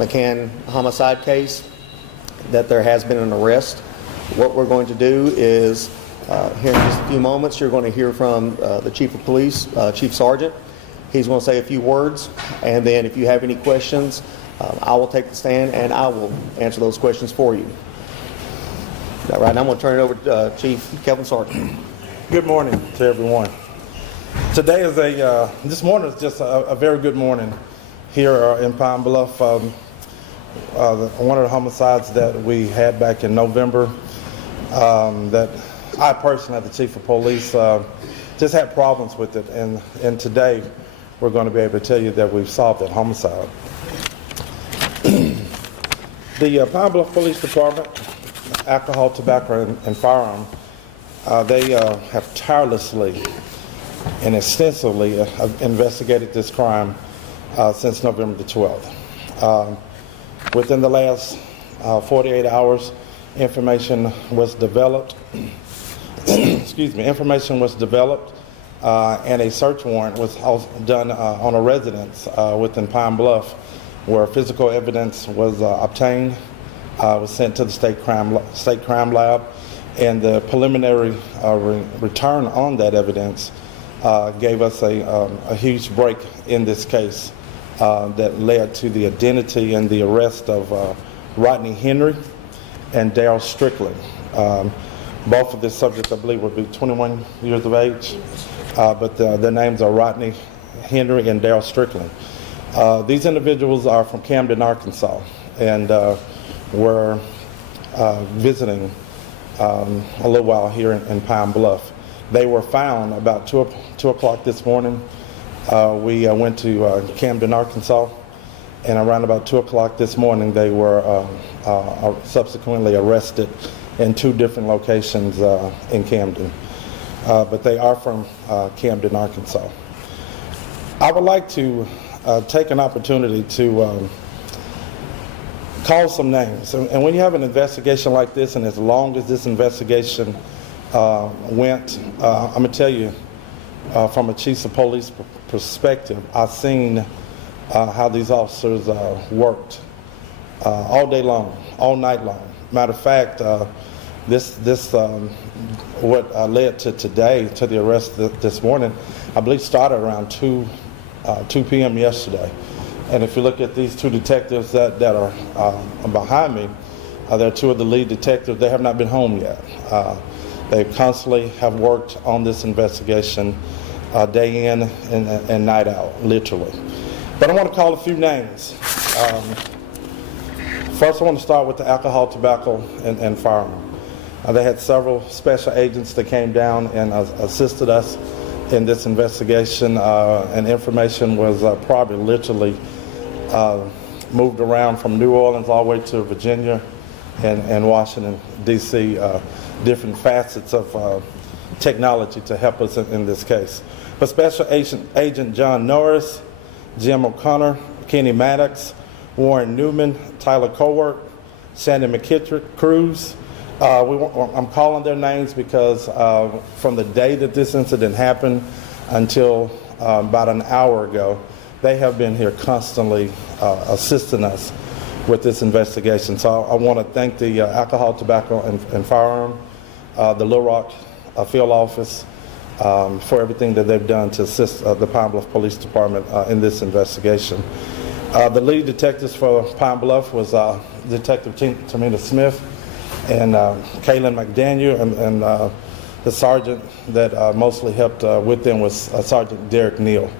McCann homicide case, that there has been an arrest. What we're going to do is, here in just a few moments, you're going to hear from the Chief of Police, Chief Sergeant. He's going to say a few words, and then if you have any questions, I will take the stand and I will answer those questions for you. All right, now I'm going to turn it over to Chief Kelvin Sargent. Good morning to everyone. Today is this morning is just a very good morning here in Pine Bluff. One of the homicides that we had back in November, that I personally, as the Chief of Police, just had problems with it, and today we're going to be able to tell you that we've solved that homicide. The Pine Bluff Police Department, Alcohol, Tobacco, and Firearm, they have tirelessly and extensively investigated this crime since November the 12th. Within the last 48 hours, information was developed. Information was developed, and a search warrant was done on a residence within Pine Bluff, where physical evidence was obtained, was sent to the state crime lab, and the preliminary return on that evidence gave us a huge break in this case that led to the identity and the arrest of Rodney Henry and Daryl Strickland. Both of the subjects, I believe, would be 21 years of age, but their names are Rodney Henry and Daryl Strickland. These individuals are from Camden, Arkansas, and were visiting a little while here in Pine Bluff. They were found about 2 o'clock this morning. We went to Camden, Arkansas, and around about 2 o'clock this morning they were subsequently arrested in 2 different locations in Camden. But they are from Camden, Arkansas. I would like to take an opportunity to call some names. And when you have an investigation like this, and as long as this investigation went, I'm going to tell you, from a chief of police perspective, I've seen how these officers worked all day long, all night long. Matter of fact, what led to today, to the arrest this morning, I believe started around 2 p.m. yesterday. And if you look at these 2 detectives that are behind me, they're 2 of the lead detectives. They have not been home yet. They constantly have worked on this investigation day in and night out, literally. But I want to call a few names. First, I want to start with the alcohol, tobacco, and firearm. They had several special agents that came down and assisted us in this investigation, and information was probably literally moved around from New Orleans all the way to Virginia and Washington, D.C., different facets of technology to help us in this case. But Special Agent John Norris, Jim O'Connor, Kenny Maddox, Warren Newman, Tyler Cowart, Sandy McKittrick, Cruz. I'm calling their names because from the day that this incident happened until about an hour ago, they have been here constantly assisting us with this investigation. So I want to thank the Alcohol, Tobacco, and Firearm, the Little Rock field office, for everything that they've done to assist the Pine Bluff Police Department in this investigation. The lead detectives for Pine Bluff was Detective Tamina Smith and Kaylin McDaniel, and the sergeant that mostly helped with them was Sergeant Derek Neal.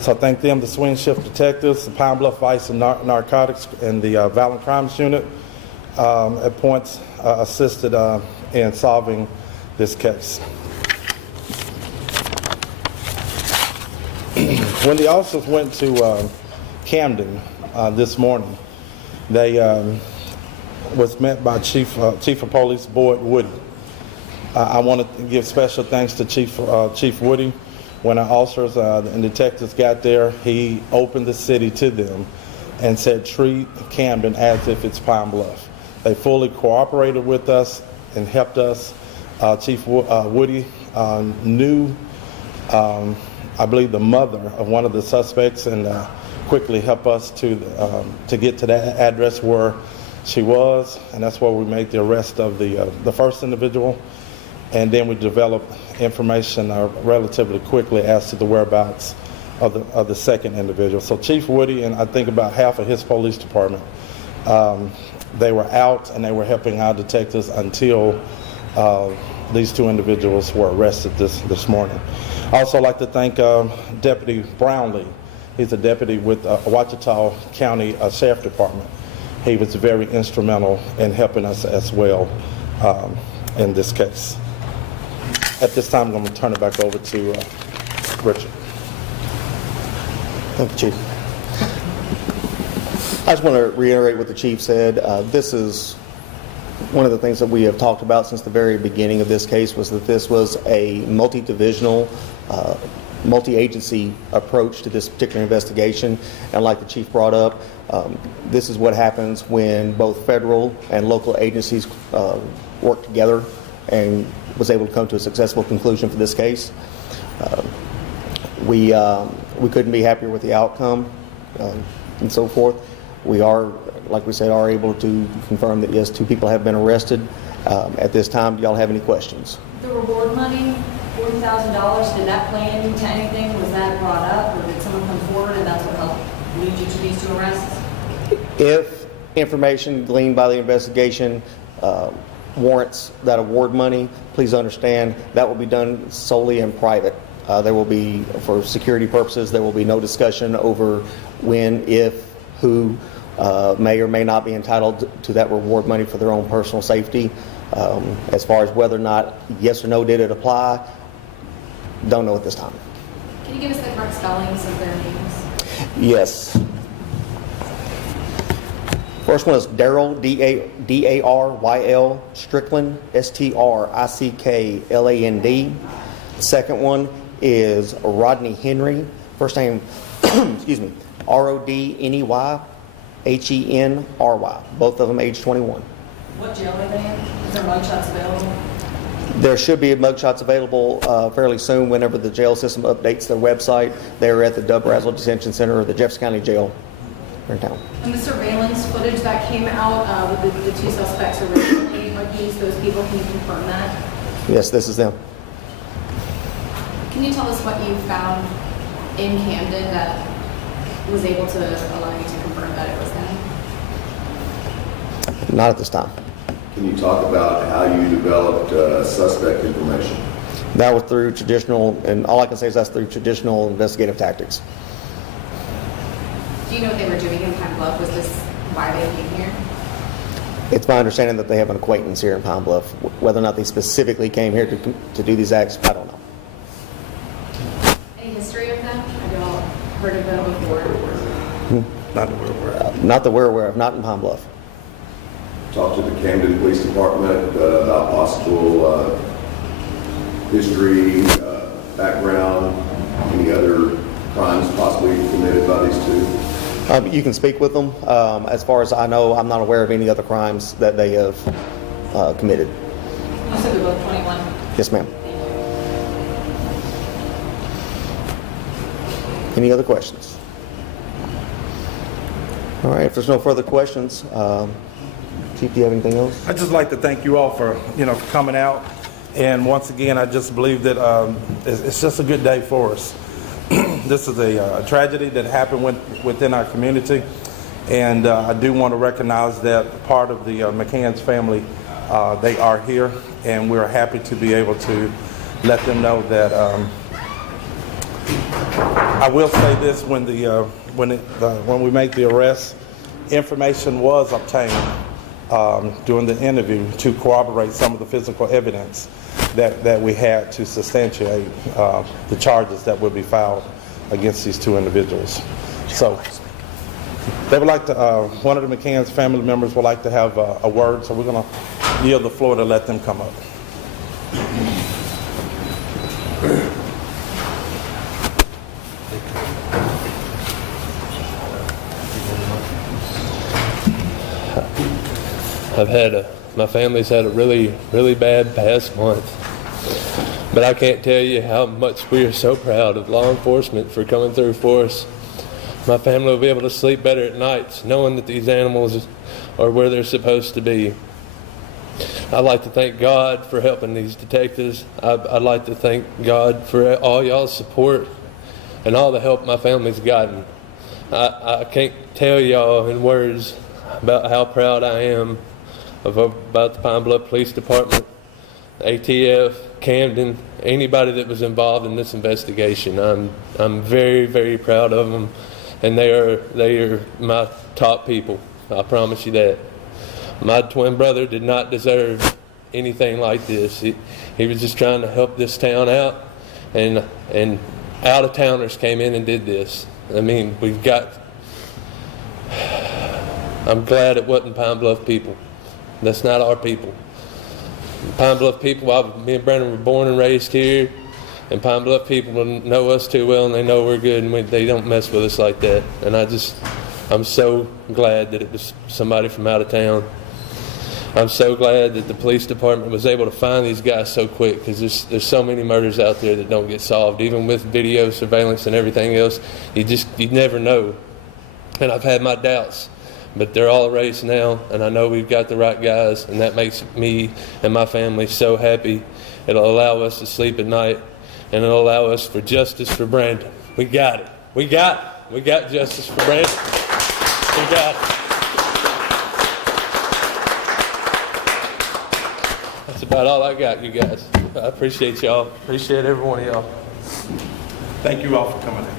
So I thank them, the swing shift detectives, the Pine Bluff Vice and Narcotics, and the Violent Crimes Unit at points assisted in solving this case. When the officers went to Camden this morning, they was met by Chief of Police Boyd Woody. I want to give special thanks to Chief Woody. When our officers and detectives got there, he opened the city to them and said, treat Camden as if it's Pine Bluff. They fully cooperated with us and helped us. Chief Woody knew, I believe, the mother of one of the suspects, and quickly help us to get to that address where she was, and that's where we made the arrest of the first individual, and then we developed information relatively quickly as to the whereabouts of the second individual. So Chief Woody and I think about half of his police department, they were out and they were helping our detectives until these two individuals were arrested this morning. I also like to thank Deputy Brownlee. He's a deputy with Ouachita County Sheriff Department. He was very instrumental in helping us as well in this case. At this time, I'm going to turn it back over to Richard. Thank you, Chief. I just want to reiterate what the Chief said. This is one of the things that we have talked about since the very beginning of this case, was that this was a multi-divisional, multi-agency approach to this particular investigation. And like the Chief brought up, this is what happens when both federal and local agencies work together and was able to come to a successful conclusion for this case. We couldn't be happier with the outcome and so forth. We are, like we said, are able to confirm that yes, 2 people have been arrested. At this time, do y'all have any questions? The reward money, $40,000, did that play into anything? Was that brought up, or did someone come forward and that's what helped lead you to these 2 arrests? If information gleaned by the investigation warrants that award money, please understand that will be done solely in private. There will be, for security purposes, there will be no discussion over when, if, who may or may not be entitled to that reward money for their own personal safety. As far as whether or not, yes or no, did it apply, don't know at this time. Can you give us the correct spellings of their names? Yes. First one is Daryl, D-A-R-Y-L, Strickland, S-T-R-I-C-K-L-A-N-D. The second one is Rodney Henry. First name, excuse me, R-O-D-N-E-Y, H-E-N-R-Y. Both of them age 21. What jail are they in? Is there mugshots available? There should be mugshots available fairly soon whenever the jail system updates their website. They are at the Dub-Razzle Detention Center or the Jefferson County Jail here in town. And the surveillance footage that came out with the 2 suspects originally, are these those people? Can you confirm that? Yes, this is them. Can you tell us what you found in Camden that was able to allow you to confirm that it was them? Not at this time. Can you talk about how you developed suspect information? That was through traditional, and all I can say is that's through traditional investigative tactics. Do you know what they were doing in Pine Bluff? Was this why they came here? It's my understanding that they have an acquaintance here in Pine Bluff. Whether or not they specifically came here to do these acts, I don't know. Any history of them? Have you all heard of them before? Not that we're aware of. Not that we're aware of, not in Pine Bluff. Talk to the Camden Police Department about possible history, background, any other crimes possibly committed by these 2? You can speak with them. As far as I know, I'm not aware of any other crimes that they have committed. You said they're both 21. Yes, ma'am. Any other questions? All right, if there's no further questions, Chief, do you have anything else? I'd just like to thank you all for coming out, and once again, I just believe that it's just a good day for us. This is a tragedy that happened within our community, and I do want to recognize that part of the McCann's family, they are here, and we're happy to be able to let them know that. I will say this: when we make the arrest, information was obtained during the interview to corroborate some of the physical evidence that we had to substantiate the charges that would be filed against these 2 individuals. So they would like to, one of the McCann's family members would like to have a word, so we're going to yield the floor to let them come up. My family's had a really, really bad past month. But I can't tell you how much we are so proud of law enforcement for coming through for us. My family will be able to sleep better at nights, knowing that these animals are where they're supposed to be. I'd like to thank God for helping these detectives. I'd like to thank God for all y'all's support and all the help my family's gotten. I can't tell y'all in words about how proud I am about the Pine Bluff Police Department, ATF, Camden, anybody that was involved in this investigation. I'm very, very proud of them, and they are my top people. I promise you that. My twin brother did not deserve anything like this. He was just trying to help this town out, and out-of-towners came in and did this. I mean, I'm glad it wasn't Pine Bluff people. That's not our people. Pine Bluff people, me and Brandon were born and raised here, and Pine Bluff people know us too well, and they know we're good, and they don't mess with us like that. And I'm so glad that it was somebody from out of town. I'm so glad that the police department was able to find these guys so quick, because there's so many murders out there that don't get solved. Even with video surveillance and everything else, you never know. And I've had my doubts, but they're all erased now, and I know we've got the right guys, and that makes me and my family so happy. It'll allow us to sleep at night, and it'll allow us for justice for Brandon. We got it. We got justice for Brandon. We got it. That's about all I got, you guys. I appreciate y'all. Appreciate every one of y'all. Thank you all for coming in.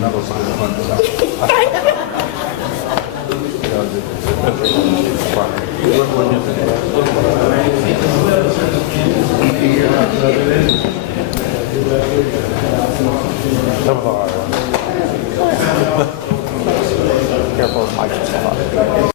That was all right.